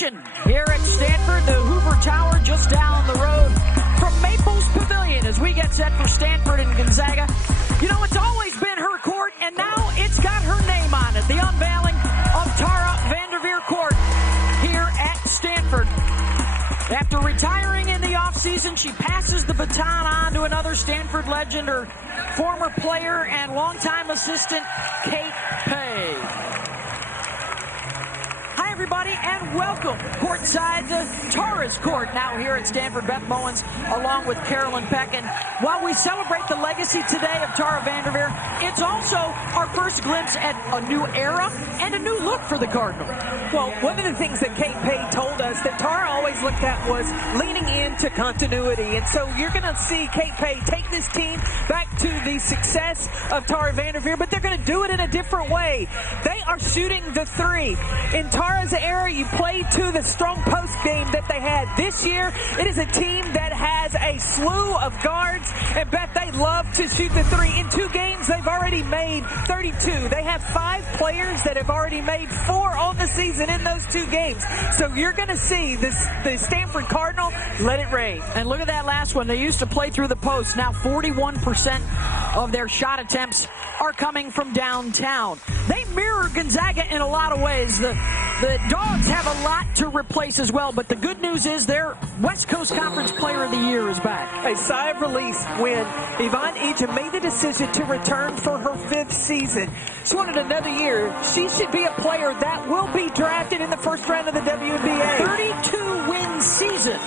tradition here at Stanford, the Hoover Tower just down the road from Maples Pavilion as we get set for Stanford and Gonzaga. You know, it's always been her court, and now it's got her name on it. The unveiling of Tara VanDerveer Court here at Stanford. After retiring in the offseason, she passes the baton on to another Stanford legend, her former player and longtime assistant, Kate Pay. Hi, everybody, and welcome courtside to Tara's Court, now here at Stanford. Beth Mowins along with Carolyn Peck. And while we celebrate the legacy today of Tara VanDerveer, it's also our first glimpse at a new era and a new look for the Cardinal. Well, one of the things that Kate Pay told us that Tara always looked at was leaning into continuity. And so you're going to see Kate Pay take this team back to the success of Tara VanDerveer, but they're going to do it in a different way. They are shooting the three. In Tara's era, you played to the strong post game that they had. This year, it is a team that has a slew of guards, and Beth, they love to shoot the three. In 2 games, they've already made 32. They have 5 players that have already made 4 on the season in those 2 games. So you're going to see the Stanford Cardinal let it rain. And look at that last one. They used to play through the post. Now 41% of their shot attempts are coming from downtown. They mirror Gonzaga in a lot of ways. The Dogs have a lot to replace as well, but the good news is their West Coast Conference Player of the Year is back. A sigh of relief when Yvonne Ejim made the decision to return for her 5th season. She wanted another year. She should be a player that will be drafted in the first round of the WNBA. 32-win season,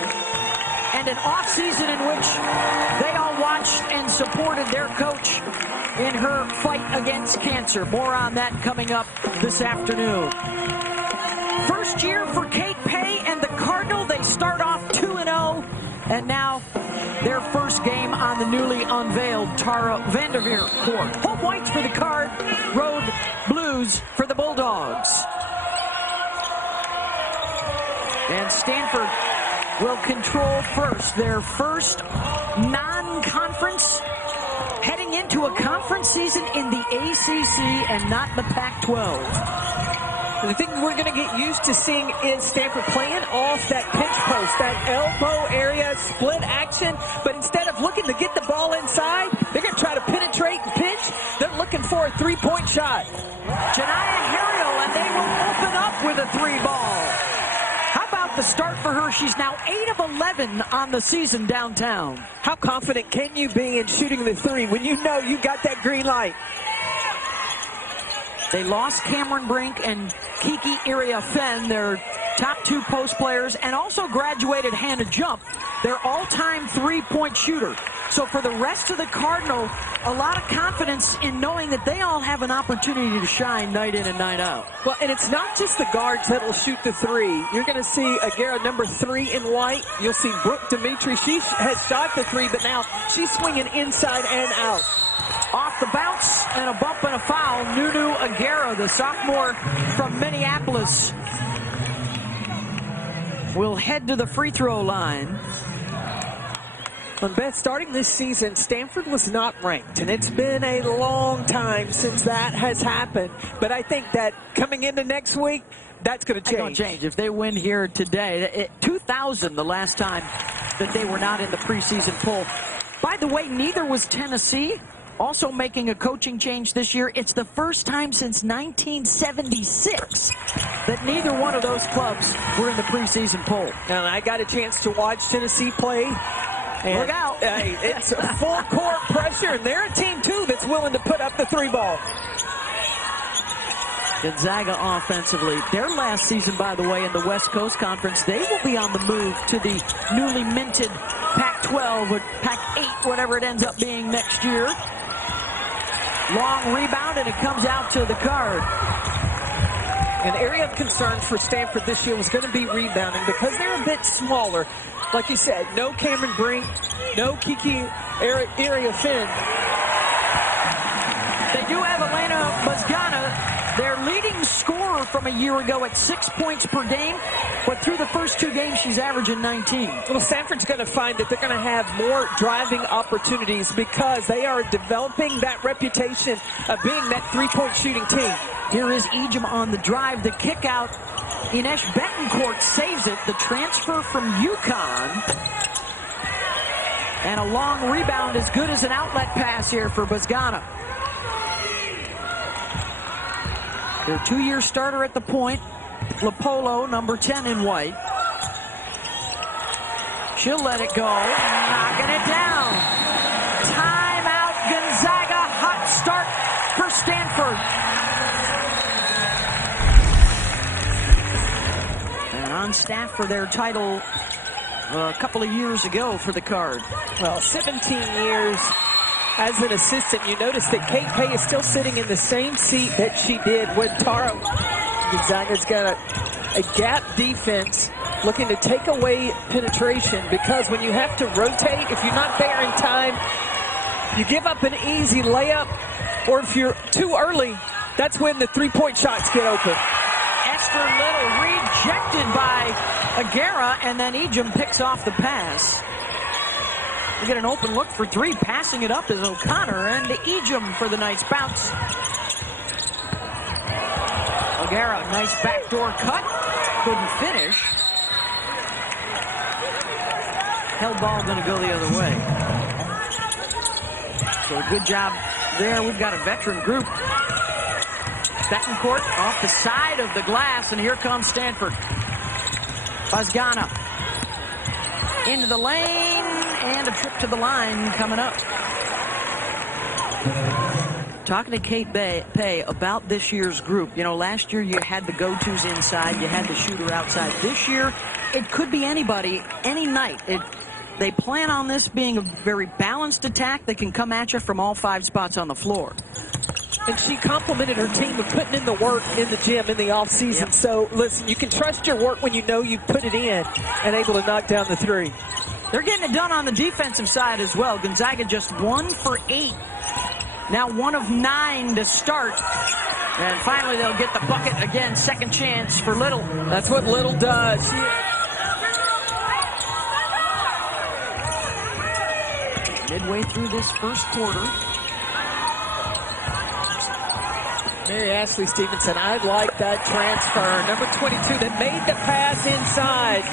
and an off-season in which they all watched and supported their coach in her fight against cancer. More on that coming up this afternoon. First year for Kate Pay and the Cardinal. They start off 2-0, and now their first game on the newly unveiled Tara VanDerveer Court. Home whites for the Card, road blues for the Bulldogs. And Stanford will control first, their first non-conference, heading into a conference season in the ACC and not the Pac-12. The thing we're going to get used to seeing is Stanford playing off that pinch post, that elbow area, split action. But instead of looking to get the ball inside, they're going to try to penetrate and pinch. They're looking for a 3-point shot. Janiyah Harrell, and they will open up with a 3-ball. How about the start for her? She's now 8 of 11 on the season downtown. How confident can you be in shooting the 3 when you know you got that green light? They lost Cameron Brink and Kiki Iriafen, their top 2 post players, and also graduated Hannah Jump, their all-time 3-point shooter. So for the rest of the Cardinal, a lot of confidence in knowing that they all have an opportunity to shine night in and night out. Well, and it's not just the guards that'll shoot the 3. You're going to see Agara number 3 in white. You'll see Brooke Dimitri. She has shot the 3, but now she's swinging inside and out. Off the bounce and a bump and a foul. Nunu Agara, the sophomore from Minneapolis, will head to the free throw line. And Beth, starting this season, Stanford was not ranked, and it's been a long time since that has happened. But I think that coming into next week, that's going to change. It's going to change if they win here today. 2000, the last time that they were not in the preseason poll. By the way, neither was Tennessee. Also making a coaching change this year. It's the first time since 1976 that neither one of those clubs were in the preseason poll. And I got a chance to watch Tennessee play. And look out. It's full court pressure, and they're a team, too, that's willing to put up the 3-ball. Gonzaga offensively, their last season, by the way, in the West Coast Conference, they will be on the move to the newly minted Pac-12 or Pac-8, whatever it ends up being next year. Long rebound, and it comes out to the Card. An area of concern for Stanford this year was going to be rebounding because they're a bit smaller. Like you said, no Cameron Brink, no Kiki Iriafen. They do have Elena Mazgana, their leading scorer from a year ago at 6 points per game, but through the first 2 games, she's averaging 19. Well, Stanford's going to find that they're going to have more driving opportunities because they are developing that reputation of being that 3-point shooting team. Here is Ejim on the drive. The kick out Yvonne Ejim saves it, the transfer from UConn. And a long rebound as good as an outlet pass here for Bozgana. Their 2-year starter at the point, Lopolo, number 10 in white. She'll let it go, knocking it down. Timeout, Gonzaga, hot start for Stanford. And on staff for their title a couple of years ago for the Card. Well, 17 years as an assistant. You notice that Kate Pay is still sitting in the same seat that she did when Tara. Gonzaga's got a gap defense looking to take away penetration, because when you have to rotate, if you're not there in time, you give up an easy layup, or if you're too early, that's when the three-point shots get open. Esther Little rejected by Aguera, and then Ejim picks off the pass. We get an open look for three. Passing it up is O'Connor, and Ejim for the nice bounce. Aguera, nice backdoor cut. Couldn't finish. Held ball going to go the other way. So a good job there. We've got a veteran group. Betancourt off the side of the glass, and here comes Stanford. Bozgana into the lane, and a trip to the line coming up. Talking to Kate Pay about this year's group. You know, last year you had the go-tos inside, you had the shooter outside. This year, it could be anybody, any night. They plan on this being a very balanced attack that can come at you from all 5 spots on the floor. And she complimented her team with putting in the work in the gym in the offseason. Yep. So, listen, you can trust your work when you know you put it in and able to knock down the three. They're getting it done on the defensive side as well. Gonzaga just 1 for 8. Now 1 of 9 to start. And finally they'll get the bucket again. Second chance for Little. That's what Little does. Midway through this first quarter. Mary Ashley Stevenson, I like that transfer. Number 22 that made the pass inside.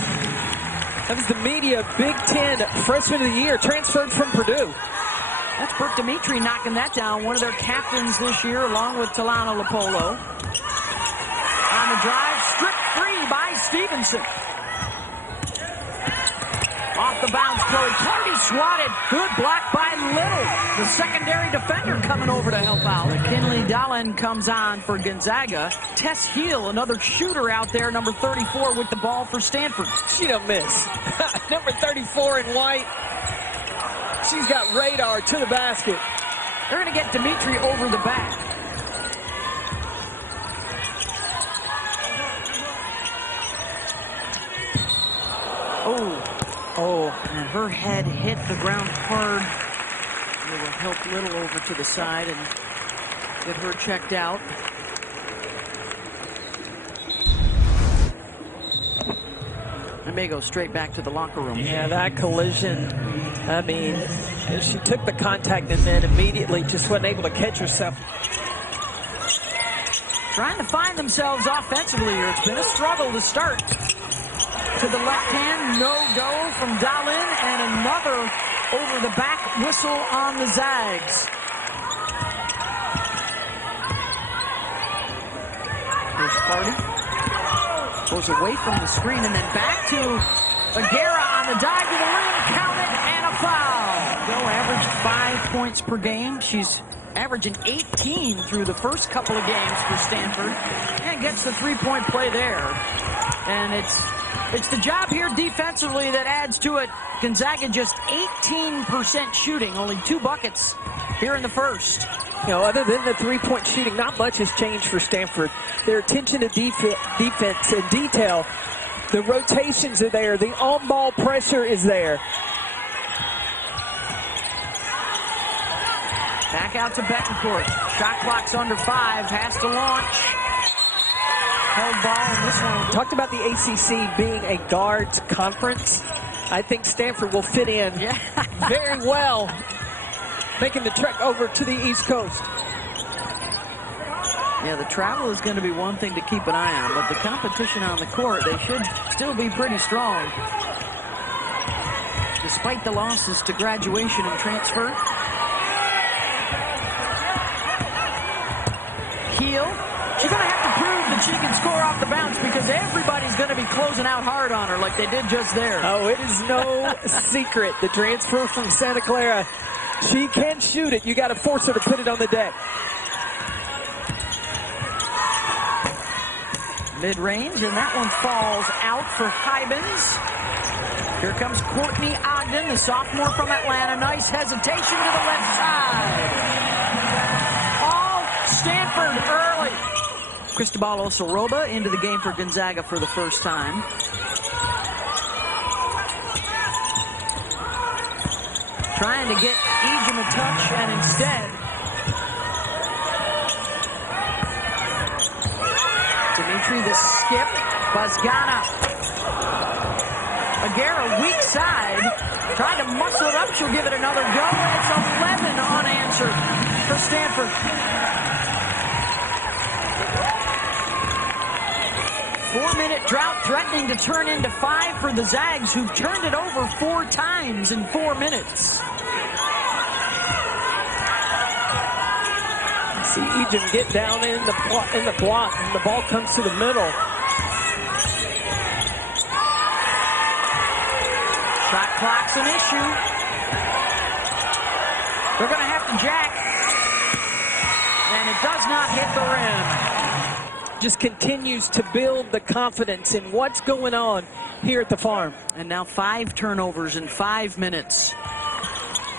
That was the media Big Ten freshman of the year, transferred from Purdue. That's Brooke Dimitri knocking that down, one of their captains this year, along with Talana Lopolo. On the drive, stripped free by Stevenson. Off the bounce, Chloe Clardy swatted. Good block by Little. The secondary defender coming over to help out. McKinley Dallin comes on for Gonzaga. Tess Heel, another shooter out there, number 34 with the ball for Stanford. She don't miss. Number 34 in white. She's got radar to the basket. They're going to get Dimitri over the back. Oh, and her head hit the ground hard. It will help Little over to the side and get her checked out. And may go straight back to the locker room. Yeah, that collision, I mean, she took the contact and then immediately just wasn't able to catch herself. Trying to find themselves offensively here. It's been a struggle to start. To the left hand, no go from Dallin, and another over the back whistle on the Zags. Here's Clardy. Goes away from the screen and then back to Aguera on the dive to the rim, count it, and a foul. Go averaged 5 points per game. She's averaging 18 through the first couple of games for Stanford, and gets the three-point play there. And it's the job here defensively that adds to it. Gonzaga just 18% shooting, only 2 buckets here in the first. You know, other than the three-point shooting, not much has changed for Stanford. Their attention to defense and detail, the rotations are there, the on-ball pressure is there. Back out to Betancourt. Shot clock's under 5, has to launch. Held ball in this one. Talked about the ACC being a guards conference. I think Stanford will fit in very well, making the trek over to the East Coast. Yeah, the travel is going to be one thing to keep an eye on, but the competition on the court, they should still be pretty strong. Despite the losses to graduation and transfer. Heel. She's going to have to prove that she can score off the bounce because everybody's going to be closing out hard on her like they did just there. Oh, it is no secret. The transfer from Santa Clara, she can shoot it. You got to force her to put it on the deck. Mid-range, and that one falls out for Hybens. Here comes Courtney Ogden, the sophomore from Atlanta. Nice hesitation to the left side. All Stanford early. Cristobal Osoroba into the game for Gonzaga for the first time. Trying to get Ejim a touch, and instead Dimitri the skip. Bazgana. Aguera, weak side. Trying to muscle it up. She'll give it another go. It's 11 unanswered for Stanford. 4-minute drought threatening to turn into 5 for the Zags, who've turned it over 4 times in 4 minutes. See Ejim get down in the block, and the ball comes to the middle. Shot clock's an issue. They're going to have to jack, and it does not hit the rim. Just continues to build the confidence in what's going on here at the farm. And now 5 turnovers in 5 minutes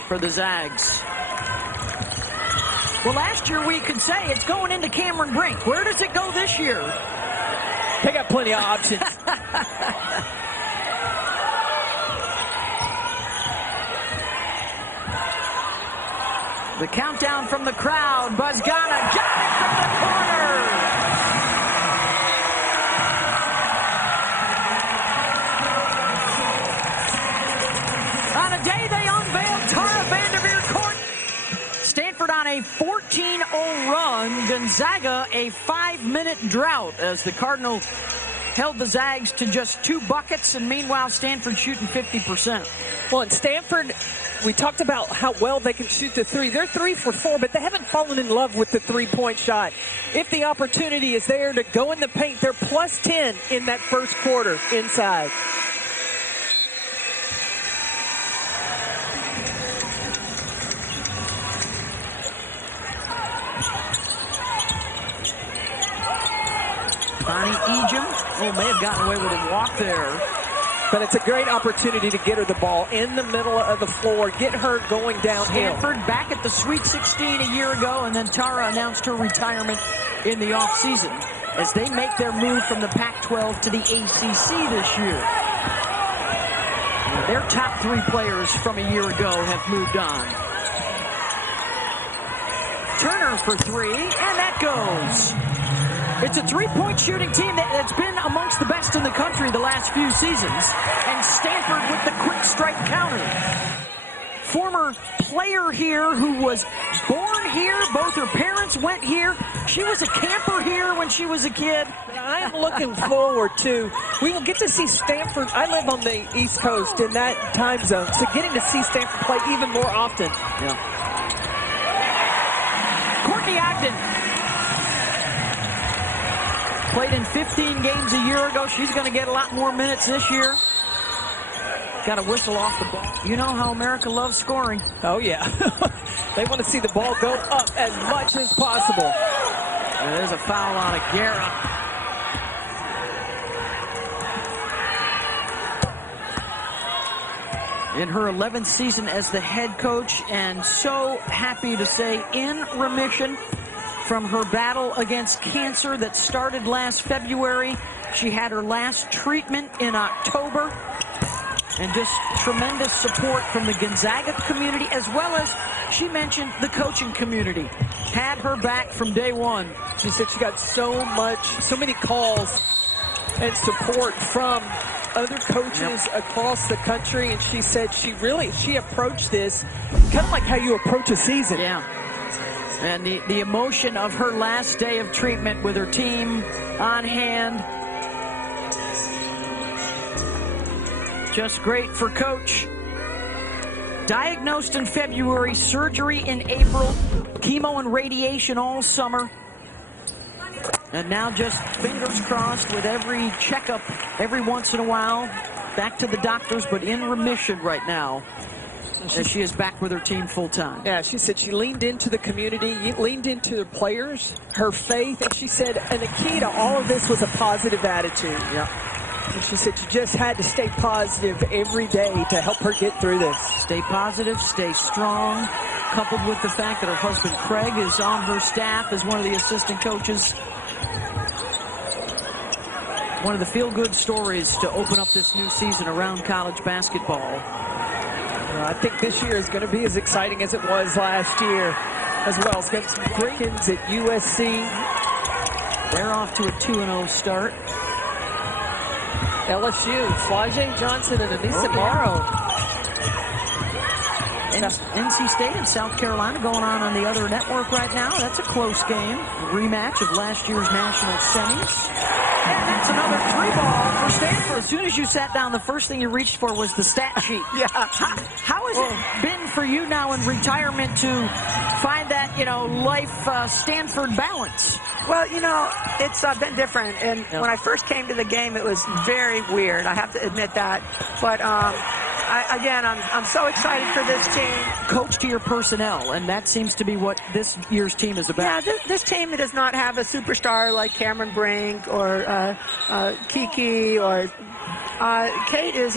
for the Zags. Well, last year we could say it's going into Cameron Brink. Where does it go this year? They got plenty of options. The countdown from the crowd. Bazgana got it from the corner. On a day they unveiled Tara VanDerveer Court. Stanford on a 14-0 run. Gonzaga a 5-minute drought as the Cardinal held the Zags to just 2 buckets, and meanwhile Stanford shooting 50%. Well, in Stanford, we talked about how well they can shoot the 3. They're 3 for 4, but they haven't fallen in love with the 3-point shot. If the opportunity is there to go in the paint, they're plus 10 in that first quarter inside. Yvonne Ejim, may have gotten away with a walk there. But it's a great opportunity to get her the ball in the middle of the floor, get her going downhill. Stanford back at the Sweet 16 a year ago, and then Tara announced her retirement in the offseason as they make their move from the Pac-12 to the ACC this year. Their top 3 players from a year ago have moved on. Turner for 3, and that goes. It's a 3-point shooting team that's been amongst the best in the country the last few seasons. And Stanford with the quick strike counter. Former player here who was born here. Both her parents went here. She was a camper here when she was a kid. I'm looking forward to, we will get to see Stanford. I live on the East Coast in that time zone, so getting to see Stanford play even more often. Yeah. Courtney Ogden. Played in 15 games a year ago. She's going to get a lot more minutes this year. Got a whistle off the ball. You know how America loves scoring. Oh, yeah. They want to see the ball go up as much as possible. And there's a foul on Aguera. In her 11th season as the head coach, and so happy to say in remission from her battle against cancer that started last February. She had her last treatment in October. And just tremendous support from the Gonzaga community, as well as, she mentioned, the coaching community. Had her back from day one. She said she got so many calls and support from other coaches across the country, and she said she approached this kind of like how you approach a season. Yeah. And the emotion of her last day of treatment with her team on hand. Just great for Coach. Diagnosed in February, surgery in April, chemo and radiation all summer. And now just fingers crossed with every checkup every once in a while. Back to the doctors, but in remission right now. As she is back with her team full time. Yeah, she said she leaned into the community, leaned into the players, her faith, and she said, and the key to all of this was a positive attitude. Yeah. And she said she just had to stay positive every day to help her get through this. Stay positive, stay strong, coupled with the fact that her husband Craig is on her staff as one of the assistant coaches. One of the feel-good stories to open up this new season around college basketball. I think this year is going to be as exciting as it was last year as well. It's got some great kids at USC. They're off to a 2-0 start. LSU, Flajay Johnson and Anissa Morrow. NC State and South Carolina going on the other network right now. That's a close game. A rematch of last year's national semis. And that's another 3-ball for Stanford. As soon as you sat down, the first thing you reached for was the stat sheet. Yeah. How has it been for you now in retirement to find that, life Stanford balance? Well, it's been different. And when I first came to the game, it was very weird. I have to admit that. But I'm so excited for this team. Coach to your personnel, and that seems to be what this year's team is about. Yeah, this team does not have a superstar like Cameron Brink or Kiki or Kate is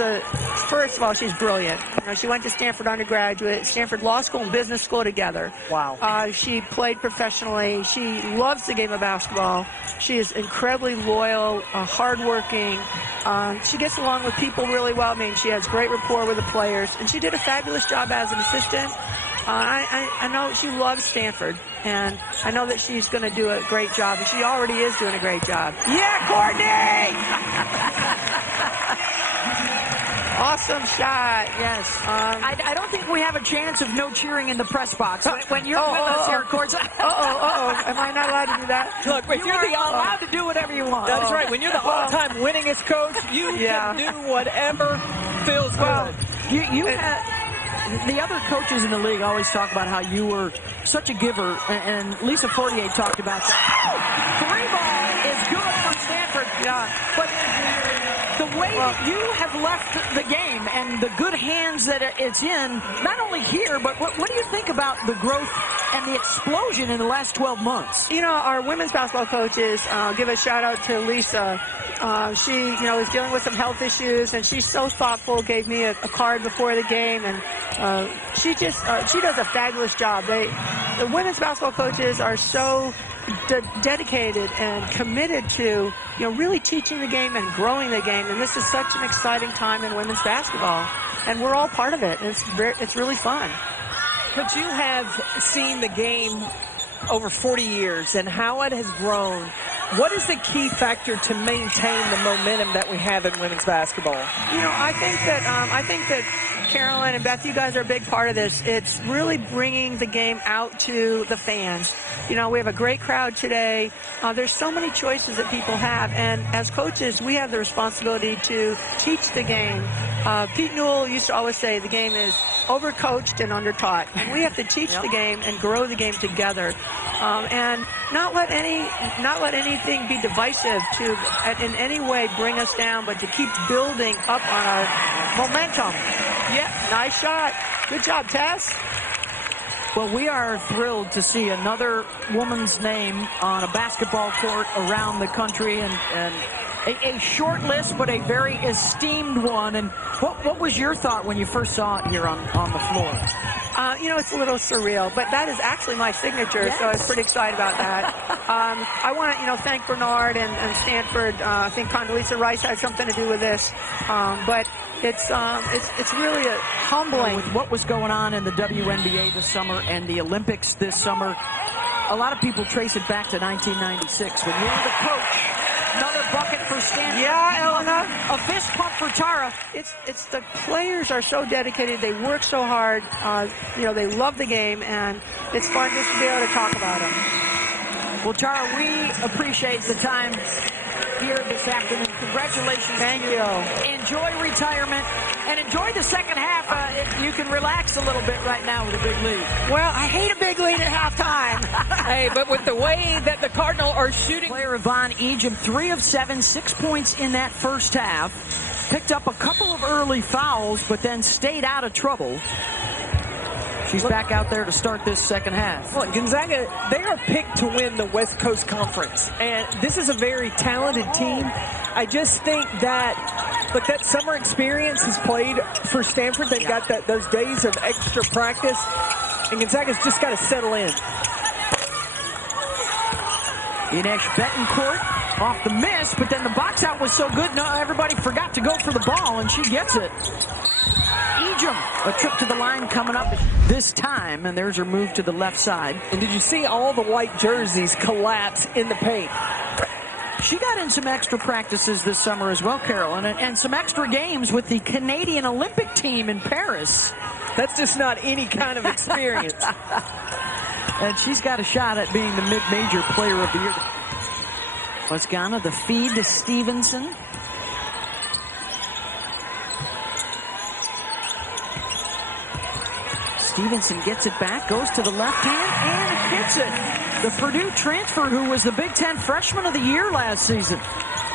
first of all, she's brilliant. She went to Stanford undergraduate, Stanford Law School and Business School together. Wow. She played professionally. She loves the game of basketball. She is incredibly loyal, hardworking. She gets along with people really well. I mean, she has great rapport with the players, and she did a fabulous job as an assistant. I know she loves Stanford, and I know that she's going to do a great job, and she already is doing a great job. Yeah, Courtney! Awesome shot, yes. I don't think we have a chance of no cheering in the press box when you're with us here, courts. Am I not allowed to do that? Look, if you're allowed to do whatever you want. That's right. When you're the all-time winningest coach, you can do whatever feels good. You had, the other coaches in the league always talk about how you were such a giver, and Lisa Fortier talked about that. 3-ball is good for Stanford. Yeah. But the way that you have left the game and the good hands that it's in, not only here, but what do you think about the growth and the explosion in the last 12 months? Our women's basketball coaches, give a shout out to Lisa. She, is dealing with some health issues, and she's so thoughtful, gave me a card before the game, and she does a fabulous job. The women's basketball coaches are so dedicated and committed to, really teaching the game and growing the game, and this is such an exciting time in women's basketball, and we're all part of it. It's really fun. Could you have seen the game over 40 years and how it has grown? What is the key factor to maintain the momentum that we have in women's basketball? I think that Carolyn and Beth, you guys are a big part of this. It's really bringing the game out to the fans. We have a great crowd today. There's so many choices that people have, and as coaches, we have the responsibility to teach the game. Pete Newell used to always say the game is overcoached and undertaught, and we have to teach the game and grow the game together, and not let anything be divisive to in any way bring us down, but to keep building up on our momentum. Yeah, nice shot. Good job, Tess. Well, we are thrilled to see another woman's name on a basketball court around the country, and a short list, but a very esteemed one. And what was your thought when you first saw it here on the floor? It's a little surreal, but that is actually my signature, so I was pretty excited about that. I want to, thank Bernard and Stanford. I think Condoleezza Rice had something to do with this, but it's really humbling. With what was going on in the WNBA this summer and the Olympics this summer, a lot of people trace it back to 1996 when you were the coach Another bucket for Stanford. Yeah, Elena. A fist pump for Tara. It's the players are so dedicated. They work so hard. They love the game, and it's fun just to be able to talk about them. Well, Tara, we appreciate the time here this afternoon. Congratulations. Thank you. Enjoy retirement and enjoy the second half. You can relax a little bit right now with a big lead. Well, I hate a big lead at halftime. Hey, but with the way that the Cardinal are shooting. Player Yvonne Ejim, 3 of 7, 6 points in that first half. Picked up a couple of early fouls, but then stayed out of trouble. She's back out there to start this second half. Look, Gonzaga, they are picked to win the West Coast Conference, and this is a very talented team. I just think that, look, that summer experience has played for Stanford. They've got those days of extra practice, and Gonzaga's just got to settle in. Betancourt off the miss, but then the box out was so good, no, everybody forgot to go for the ball, and she gets it. Ejim, a trip to the line coming up this time, and there's her move to the left side. And did you see all the white jerseys collapse in the paint? She got in some extra practices this summer as well, Carolyn, and some extra games with the Canadian Olympic team in Paris. That's just not any kind of experience. And she's got a shot at being the mid-major player of the year. Gonzaga, the feed to Stevenson. Stevenson gets it back, goes to the left hand, and hits it. The Purdue transfer who was the Big Ten Freshman of the Year last season.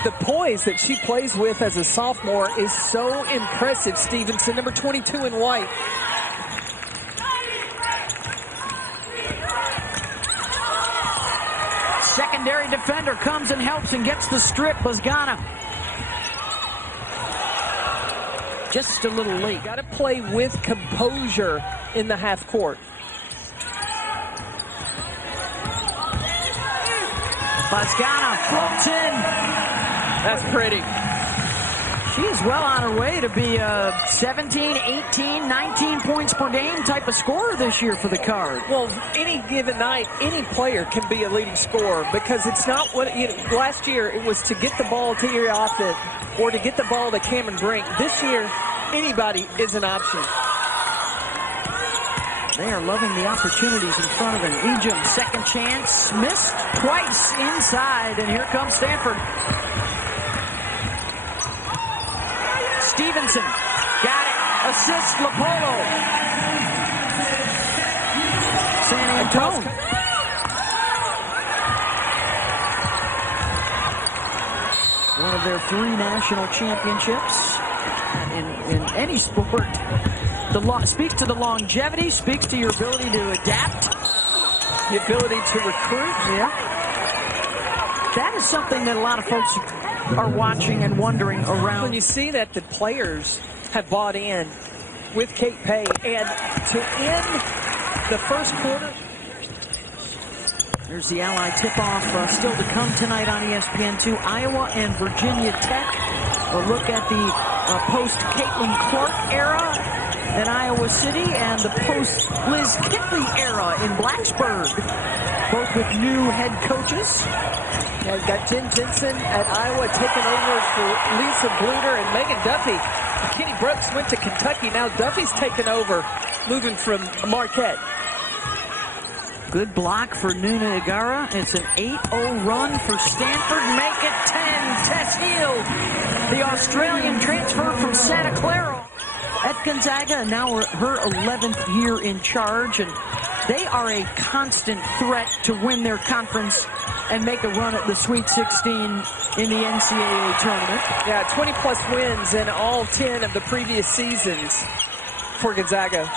The poise that she plays with as a sophomore is so impressive, Stevenson, number 22 in white. Secondary defender comes and helps and gets the strip. Gonzaga just a little late. Got to play with composure in the half court. Gonzaga floats in. That's pretty. She is well on her way to be a 17, 18, 19 points per game type of scorer this year for the Card. Well, any given night, any player can be a leading scorer because it's not what, last year it was to get the ball to your offense or to get the ball to Cameron Brink. This year, anybody is an option. They are loving the opportunities in front of them. Ejim, second chance, missed twice inside, and here comes Stanford. Stevenson, got it, assist Lapolo. San Antonio. One of their 3 national championships in any sport. Speaks to the longevity, speaks to your ability to adapt. The ability to recruit. Yeah. That is something that a lot of folks are watching and wondering around. When you see that the players have bought in with Kate Pay, and to end the first quarter. There's the Ally tip-off still to come tonight on ESPN2. Iowa and Virginia Tech. A look at the post-Caitlin Clark era in Iowa City and the post-Liz Kitley era in Blacksburg. Both with new head coaches. Yeah, we've got Jen Jensen at Iowa taking over for Lisa Bluter and Megan Duffy. Kenny Brooks went to Kentucky. Now Duffy's taken over, moving from Marquette. Good block for Nuna Igara. It's an 8-0 run for Stanford. Make it 10. Tess Hill, the Australian transfer from Santa Clara at Gonzaga, and now her 11th year in charge, and they are a constant threat to win their conference and make a run at the Sweet 16 in the NCAA tournament. Yeah, 20-plus wins in all 10 of the previous seasons for Gonzaga.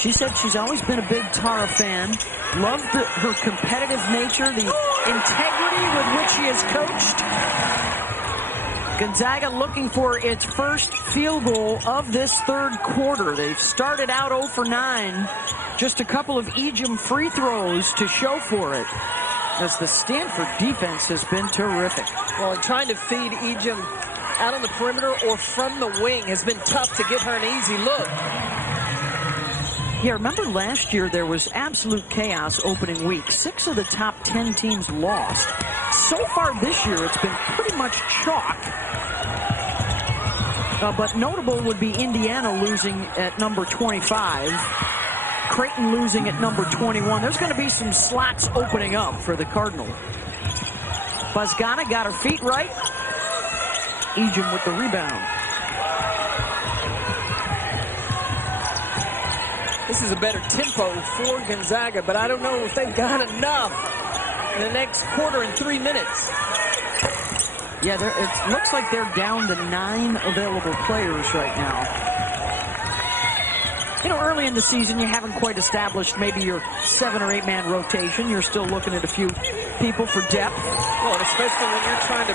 She said she's always been a big Tara fan, loved her competitive nature, the integrity with which she has coached. Gonzaga looking for its first field goal of this third quarter. They've started out 0 for 9. Just a couple of Ejim free throws to show for it, as the Stanford defense has been terrific. Well, and trying to feed Ejim out on the perimeter or from the wing has been tough to get her an easy look. Yeah, remember last year there was absolute chaos opening week. 6 of the top 10 teams lost. so far this year, it's been pretty much chalk. But notable would be Indiana losing at number 25. Creighton losing at number 21. There's going to be some slots opening up for the Cardinal. Buzgana got her feet right. Ejim with the rebound. This is a better tempo for Gonzaga, but I don't know if they've got enough in the next quarter and 3 minutes. Yeah, it looks like they're down to 9 available players right now. You know, early in the season, you haven't quite established maybe your 7 or 8 man rotation. You're still looking at a few people for depth. Well, and especially when you're trying to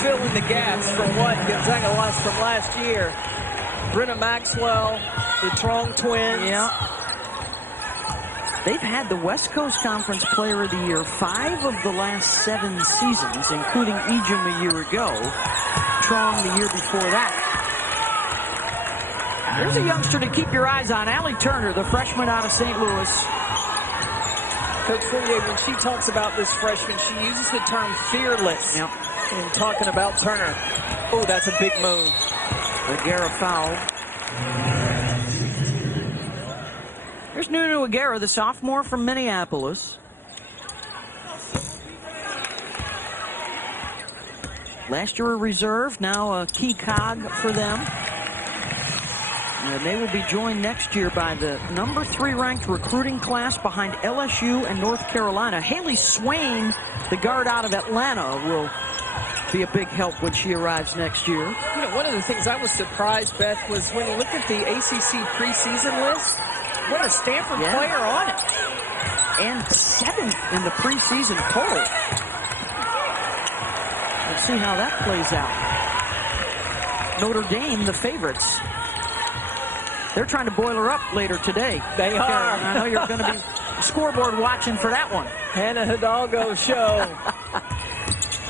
fill in the gaps from what Gonzaga lost from last year. Brenna Maxwell, the Trong twins. Yeah. They've had the West Coast Conference Player of the Year 5 of the last 7 seasons, including Ejim a year ago, Trong the year before that. There's a youngster to keep your eyes on, Allie Turner, the freshman out of St. Louis. Coach Fournier, when she talks about this freshman, she uses the term fearless in talking about Turner. Oh, that's a big move. Aguera foul. Here's Nunu Aguera, the sophomore from Minneapolis. Last year a reserve, now a key cog for them. And they will be joined next year by the number 3 ranked recruiting class behind LSU and North Carolina. Haley Swain, the guard out of Atlanta, will be a big help when she arrives next year. You know, one of the things I was surprised, Beth, was when you look at the ACC preseason list, what a Stanford player on it. And 7th in the preseason poll. Let's see how that plays out. Notre Dame, the favorites. They're trying to boil her up later today. They are. I know you're going to be scoreboard watching for that one. Hannah Hidalgo show.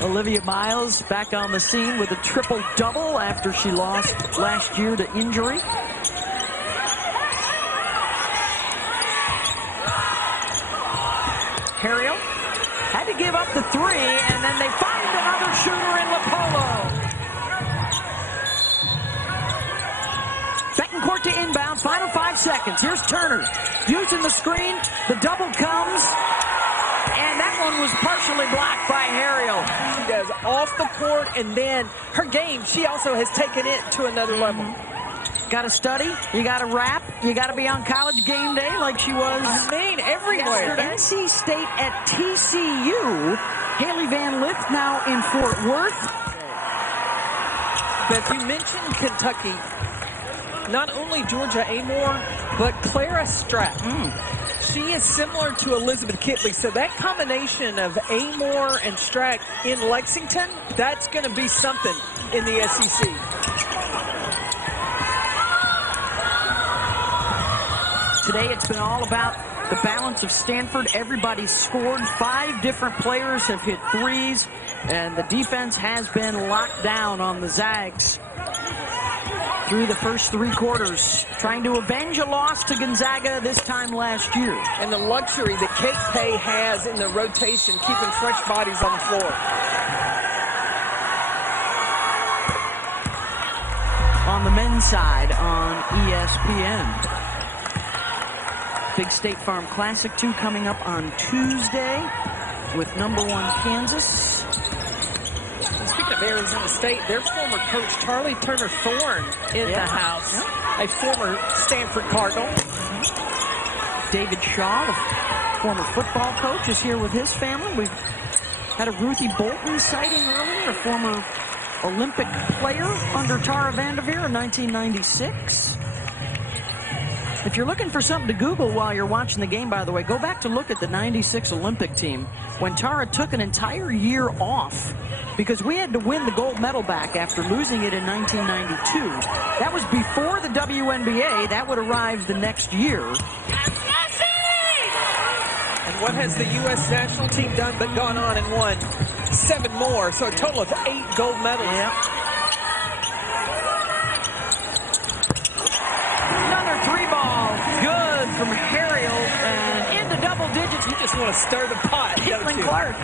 Olivia Miles back on the scene with a triple-double after she lost last year to injury. Harriel had to give up the 3, and then they find another shooter in Lapolo. Second court to inbound, final 5 seconds. Here's Turner using the screen. The double comes, and that one was partially blocked by Harriel. She does off the court, and then her game, she also has taken it to another level. Got to study, you got to rap, you got to be on college game day like she was. I mean, everywhere. NC State at TCU. Haley Van Lith now in Fort Worth. But you mentioned Kentucky. Not only Georgia Amore, but Clara Stratt. She is similar to Elizabeth Kitley. So that combination of Amore and Stratt in Lexington, that's going to be something in the SEC. Today it's been all about the balance of Stanford. Everybody's scored. 5 different players have hit 3s, and the defense has been locked down on the Zags through the first 3 quarters, trying to avenge a loss to Gonzaga this time last year. And the luxury that Kate Pay has in the rotation, keeping fresh bodies on the floor. On the men's side on ESPN. Big State Farm Classic 2 coming up on Tuesday with number 1 Kansas. Speaking of Arizona State, their former coach, Charlie Turner Thorne, in the house. A former Stanford Cardinal. David Shaw, the former football coach, is here with his family. We've had a Ruthie Bolton sighting earlier, a former Olympic player under Tara VanDerveer in 1996. If you're looking for something to Google while you're watching the game, by the way, go back to look at the 96 Olympic team when Tara took an entire year off because we had to win the gold medal back after losing it in 1992. That was before the WNBA. That would arrive the next year. And what has the U.S. national team done but gone on and won 7 more? So a total of 8 gold medals. Yeah. Another 3 ball. Good from Harriel and into double. double digits. You just want to stir the pot, don't Caitlin you? Clark.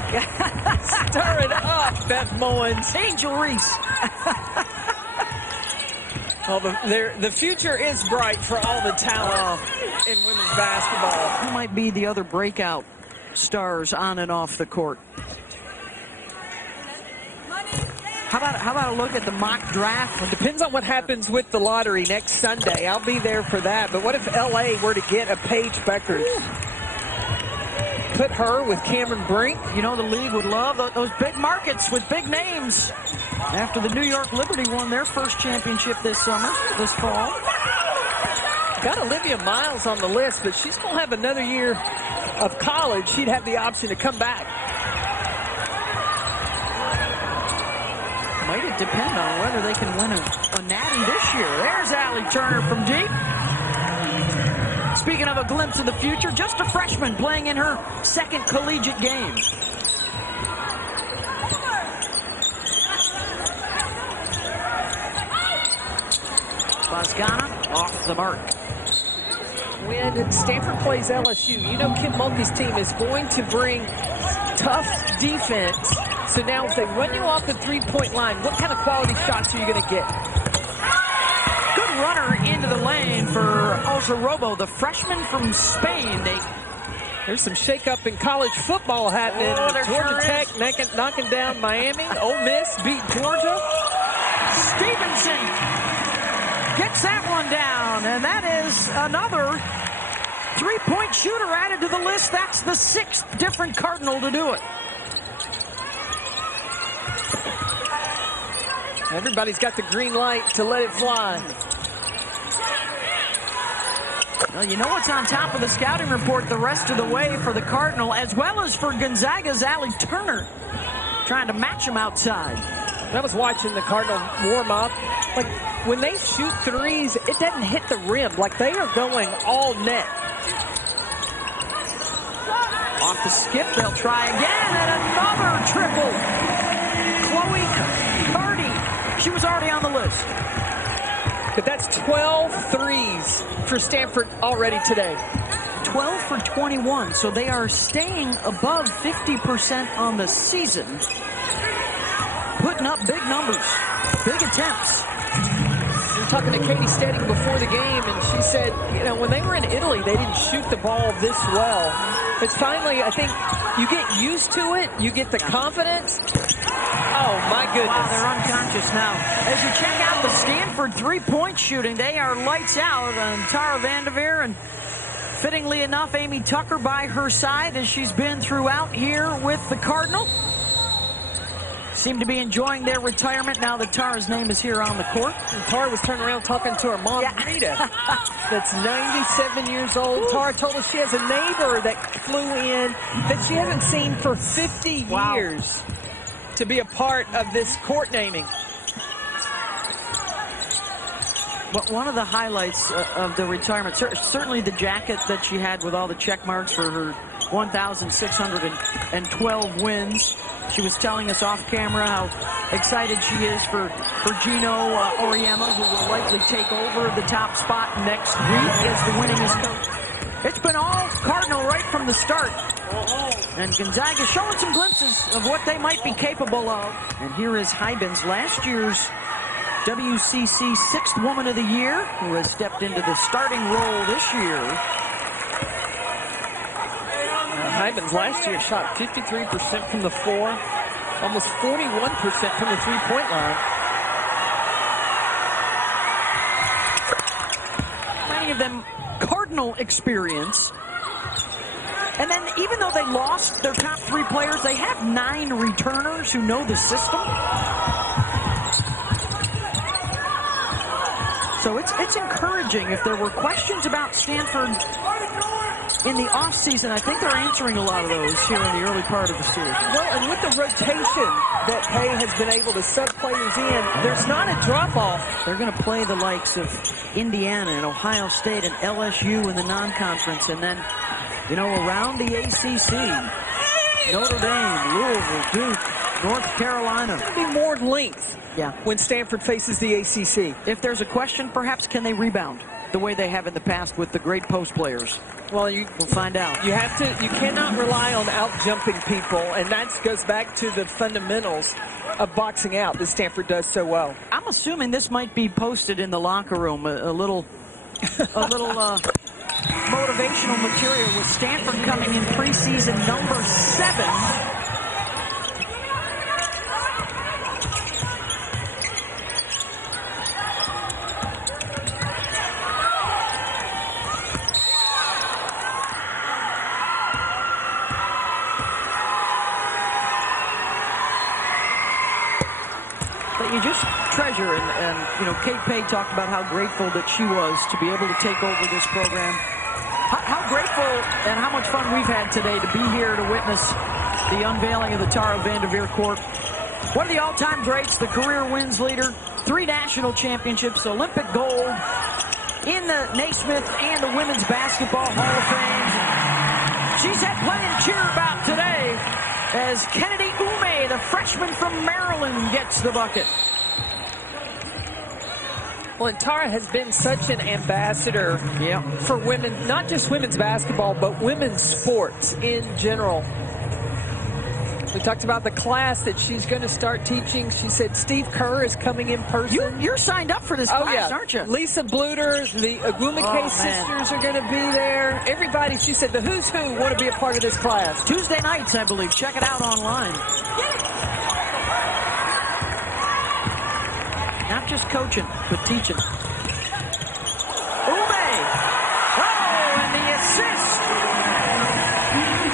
Stir it up, Beth Mullins. Angel Reese. Well, the future is bright for all the talent in women's basketball. Who might be the other breakout stars on and off the court? How about a look at the mock draft? It depends on what happens with the lottery next Sunday. I'll be there for that. But what if LA were to get a Paige Beckers? Put her with Cameron Brink. You know, the league would love those big markets with big names. After the New York Liberty won their first championship this fall. Got Olivia Miles on the list, but she's going to have another year of college. She'd have the option to come back. Might it depend on whether they can win a natty this year. There's Allie Turner from deep. Speaking of a glimpse of the future, just a freshman playing in her second collegiate game. Bosgana off the mark. When Stanford plays LSU, you know Kim Mulkey's team is going to bring tough defense. So now if they run you off the three-point line, what kind of quality shots are you going to get? Good runner into the lane for Elsa Robo, the freshman from Spain. There's some shake-up in college football happening. Georgia Tech knocking down Miami. Ole Miss beat Georgia. Stevenson gets that one down, and that is another three-point shooter added to the list. That's the sixth different Cardinal to do it. Everybody's got the green light to let it fly. Well, you know what's on top of the scouting report the rest of the way for the Cardinal, as well as for Gonzaga's Allie Turner, trying to match him outside. I was watching the Cardinal warm up. Like, when they shoot threes, it doesn't hit the rim. Like, they are going all net. Off the skip, they'll try again, and another triple. Chloe Cardi, she was already on the list. But that's 12 threes for Stanford already today. 12 for 21, so they are staying above 50% on the season. Putting up big numbers, big attempts. We were talking to Katie Stedding before the game, and she said, you know, when they were in Italy, they didn't shoot the ball this well. It's finally, I think, you get used to it, you get the confidence. Oh, my goodness. Wow, they're unconscious now. As you check out the Stanford three-point shooting, they are lights out on Tara VanDerveer, and fittingly enough, Amy Tucker by her side as she's been throughout here with the Cardinal. Seem to be enjoying their retirement now that Tara's name is here on the court. And Tara was turning around talking to her mom, Rita, that's 97 years old. Ooh. Tara told us she has a neighbor that flew in that she hasn't seen for 50 years to be a part of this court naming. But one of the highlights of the retirement, certainly the jacket that she had with all the check marks for her 1,612 wins. She was telling us off camera how excited she is for Gino Auriemma, who will likely take over the top spot next week as the winningest coach. It's been all Cardinal right from the start. And Gonzaga showing some glimpses of what they might be capable of. And here is Hybens, last year's WCC Sixth Woman of the Year, who has stepped into the starting role this year. Hybens last year shot 53% from the floor, almost 41% from the three-point line. Many of them Cardinal experience. And then even though they lost their top three players, they have 9 returners who know the system. So it's encouraging. If there were questions about Stanford in the offseason, I think they're answering a lot of those here in the early part of the season. Well, and with the rotation that Pay has been able to sub players in, there's not a drop-off. They're going to play the likes of Indiana and Ohio State and LSU in the non-conference. And then, you know, around the ACC, Notre Dame, Louisville, Duke, North Carolina. There'll be more length when Stanford faces the ACC. If there's a question, perhaps, can they rebound? the way they have in the past with the great post players. Well, we'll find out. You cannot rely on out-jumping people, and that goes back to the fundamentals of boxing out that Stanford does so well. I'm assuming this might be posted in the locker room, a little motivational material with Stanford coming in preseason number 7. You just treasure, and you know, Kate Pay talked about how grateful that she was to be able to take over this program. How grateful and how much fun we've had today to be here to witness the unveiling of the Tara VanDerveer Court. One of the all-time greats, the career wins leader, 3 national championships, Olympic gold in the Naismith and the Women's Basketball Hall of Fame. She's had plenty to cheer about today as Kennedy Ume, the freshman from Maryland, gets the bucket. Well, and Tara has been such an ambassador for women, not just women's basketball, but women's sports in general. We talked about the class that she's going to start teaching. She said Steve Kerr is coming in person. You're signed up for this class, aren't you? Lisa Bluter, the Agumake sisters are going to be there. Everybody, she said, the who's who want to be a part of this class. Tuesday nights, I believe. Check it out online. Not just coaching, but teaching. Ume! Oh, and the assist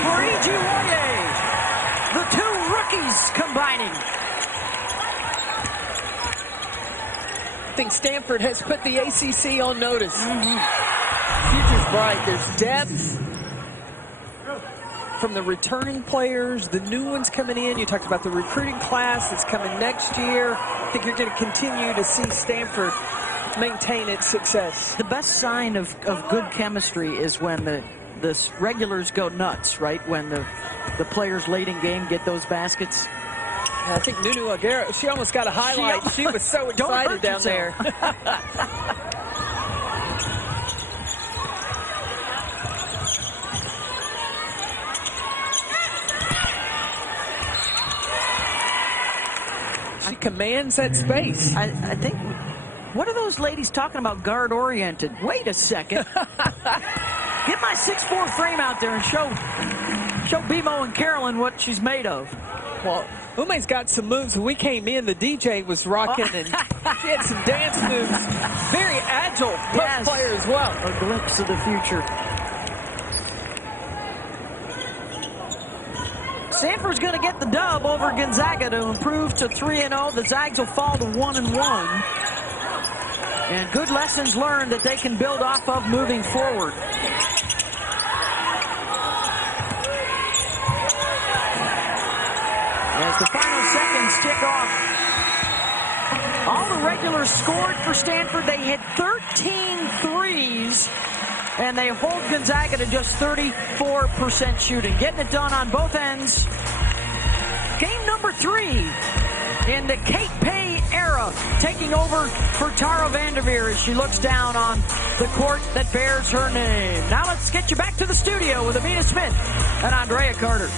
for Ejim. The 2 rookies combining. I think Stanford has put the ACC on notice. Future's bright. There's depth from the returning players, the new ones coming in. You talked about the recruiting class that's coming next year. I think you're going to continue to see Stanford maintain its success. The best sign of good chemistry is when the regulars go nuts, right? When the players late in game get those baskets. And I think Nunu Aguero, she almost got a highlight. She was so excited down there. She commands that space. I think, what are those ladies talking about guard-oriented? Wait a second. Get my 6'4" frame out there and show BMO and Carolyn what she's made of. Well, Ume's got some moves. When we came in, the DJ was rocking, and she had some dance moves. Very agile post player as well. A glimpse of the future. Stanford's going to get the dub over Gonzaga to improve to 3-0. The Zags will fall to 1-1. And good lessons learned that they can build off of moving forward. As the final seconds tick off, all the regulars scored for Stanford. They hit 13 threes, and they hold Gonzaga to just 34% shooting. Getting it done on both ends. Game number 3 in the Kate Pay era, taking over for Tara VanDerveer as she looks down on the court that bears her name. Now let's get you back to the studio with Amina Smith and Andrea Carter.